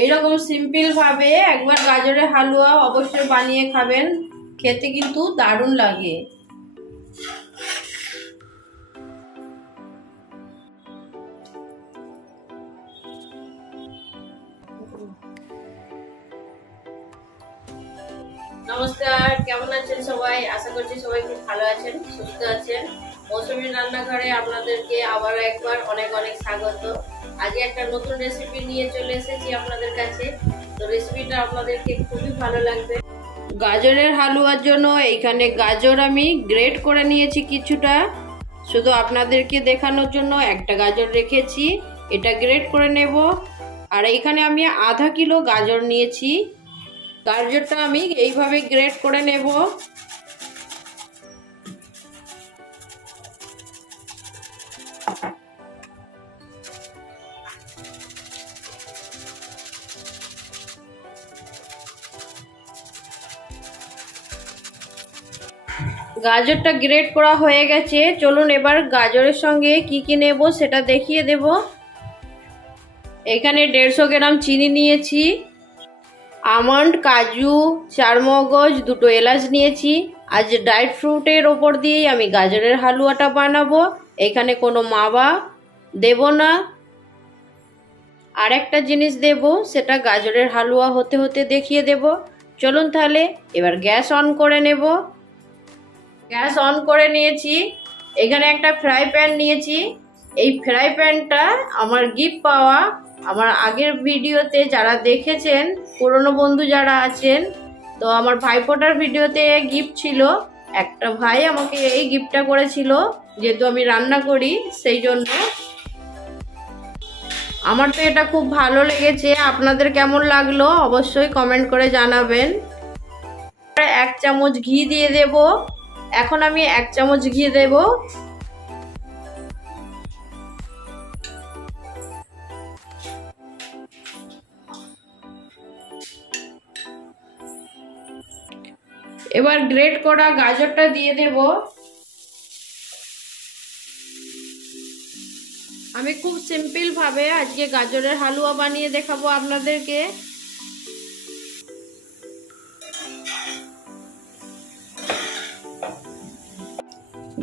এইরকম সিম্পল ভাবে একবার গাজরের হালুয়া অবশ্যই বানিয়ে খাবেন, খেতে কিন্তু দারুণ লাগে। নমস্কার, কেমন আছেন সবাই? আশা করছি সবাই খুব ভালো আছেন, সুস্থ আছেন। মৌসুমী রান্নাঘরে আপনাদেরকে আবারও একবার অনেক অনেক স্বাগত। আজকে একটা নতুন রেসিপি নিয়ে চলে এসেছি আপনাদের কাছে। তো রেসিপিটা আপনাদেরকে খুবই ভালো লাগবে। গাজরের হালুয়ার জন্য এইখানে গাজর আমি গ্রেট করে নিয়েছি কিছুটা, শুধু আপনাদেরকে দেখানোর জন্য একটা গাজর রেখেছি, এটা গ্রেট করে নেব। আর এইখানে আমি আধা কিলো গাজর নিয়েছি, গাজরটা আমি এইভাবে গ্রেট করে নেব। গাজরটা গ্রেট করা হয়ে গেছে, চলুন এবার গাজরের সঙ্গে কি কি নেব সেটা দেখিয়ে দেব। এখানে 150 গ্রাম চিনি নিয়েছি, আমন্ড, কাজু, চারমগজ, 2টো এলাচ নিয়েছি। আজ ড্রাই ফ্রুটের ওপর দিয়েই আমি গাজরের হালুয়াটা বানাবো, এখানে কোনো মাওয়া দেব না। আর একটা জিনিস দেব, সেটা গাজরের হালুয়া হতে হতে দেখিয়ে দেব। চলুন তাহলে এবার গ্যাস অন করে নেব। গ্যাস অন করে নিয়েছি, এখানে একটা ফ্রাই প্যান নিয়েছি। এই ফ্রাই প্যানটা আমার গিফট পাওয়া। আমার আগের ভিডিওতে যারা দেখেছেন, পুরনো বন্ধু যারা আছেন, তো আমার ভাইফোঁটার ভিডিওতে গিফট ছিল। একটা ভাই আমাকে এই গিফটটা করেছিল, যেহেতু আমি রান্না করি সেই জন্য। আমার তো এটা খুব ভালো লেগেছে, আপনাদের কেমন লাগলো অবশ্যই কমেন্ট করে জানাবেন। 1 চামচ ঘি দিয়ে দেব। এখন আমি 1 চামচ ঘি দেব। এবার গ্রেট করা গাজরটা দিয়ে দেব। আমি খুব সিম্পল ভাবে আজকে গাজরের হালুয়া বানিয়ে দেখাবো আপনাদেরকে।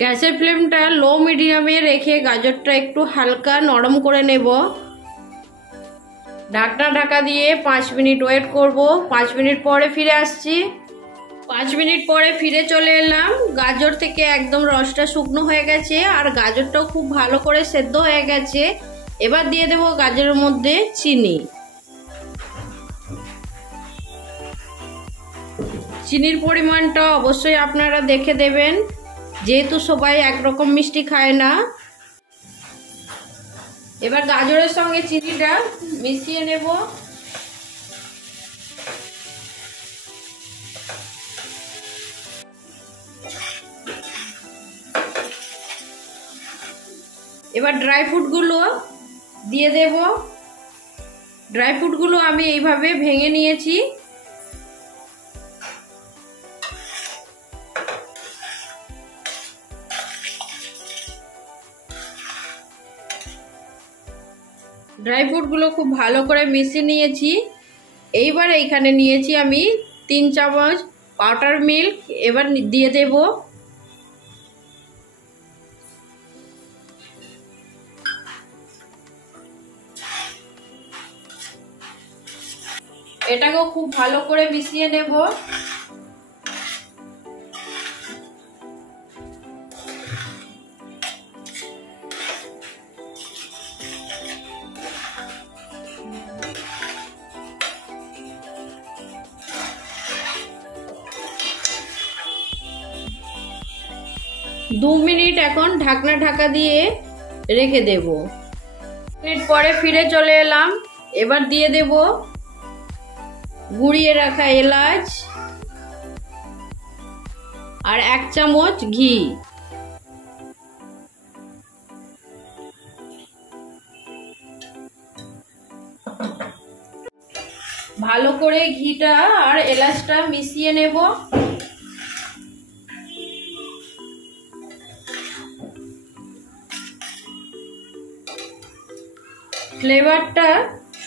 গ্যাসের ফ্লেমটা লো মিডিয়ামে রেখে গাজরটা একটু হালকা নরম করে নেব। ঢাকা দিয়ে 5 মিনিট ওয়েট করব। 5 মিনিট পরে ফিরে আসছি। 5 মিনিট পরে ফিরে চলে এলাম। গাজর থেকে একদম রসটা শুকনো হয়ে গেছে, আর গাজরটাও খুব ভালো করে সেদ্ধ হয়ে গেছে। এবার দিয়ে দেব গাজরের মধ্যে চিনি। চিনির পরিমাণটা অবশ্যই আপনারা দেখে দেবেন, যেহেতু সবাই একরকম মিষ্টি খায় না। এবার গাজরের সঙ্গে চিনিটা মিশিয়ে নেব। এবার ড্রাই ফ্রুটগুলো দিয়ে দেব। ড্রাই ফ্রুটগুলো আমি এইভাবে ভেঙে নিয়েছি। ড্রাই ফ্রুটগুলো খুব ভালো করে মিশিয়ে নিয়েছি। এইবার এইখানে নিয়েছি আমি 3 চামচ বাটার মিল্ক। এবার দিয়ে দেব। এটাকেও খুব ভালো করে মিশিয়ে নেব। দু মিনিট এখন ঢাকা দিয়ে রেখে দেব। মিনিট পরে ফিরে চলে এলাম। এবার দিয়ে দেব গুঁড়িয়ে রাখা এলাচ আর 1 চামচ ঘি। ভালো করে ঘিটা আর এলাচটা মিশিয়ে নেব। ফ্লেভারটা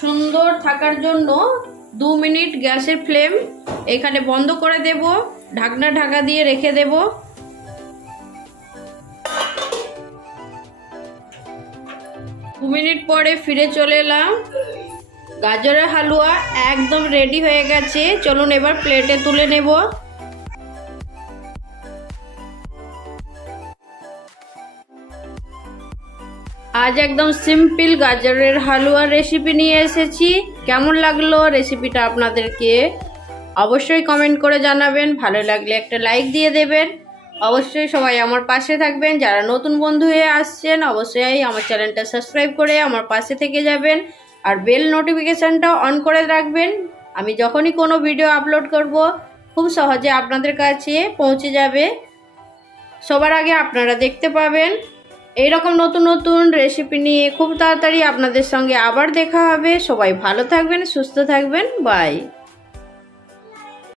সুন্দর থাকার জন্য 2 মিনিট গ্যাসের ফ্লেম এখানে বন্ধ করে দেব, ঢাকা দিয়ে রেখে দেব। দু মিনিট পরে ফিরে চলে এলাম। গাজরের হালুয়া একদম রেডি হয়ে গেছে। চলুন এবার প্লেটে তুলে নেব। আজ একদম সিম্পল গাজরের হালুয়ার রেসিপি নিয়ে এসেছি। কেমন লাগলো রেসিপিটা আপনাদেরকে অবশ্যই কমেন্ট করে জানাবেন। ভালো লাগলে একটা লাইক দিয়ে দেবেন। অবশ্যই সবাই আমার পাশে থাকবেন। যারা নতুন বন্ধু হয়ে আসছেন অবশ্যই আমার চ্যানেলটা সাবস্ক্রাইব করে আমার পাশে থেকে যাবেন, আর বেল নোটিফিকেশানটা অন করে রাখবেন। আমি যখনই কোনো ভিডিও আপলোড করব খুব সহজে আপনাদের কাছে পৌঁছে যাবে, সবার আগে আপনারা দেখতে পাবেন। এইরকম নতুন নতুন রেসিপি নিয়ে খুব তাড়াতাড়ি আপনাদের সঙ্গে আবার দেখা হবে। সবাই ভালো থাকবেন, সুস্থ থাকবেন। বাই।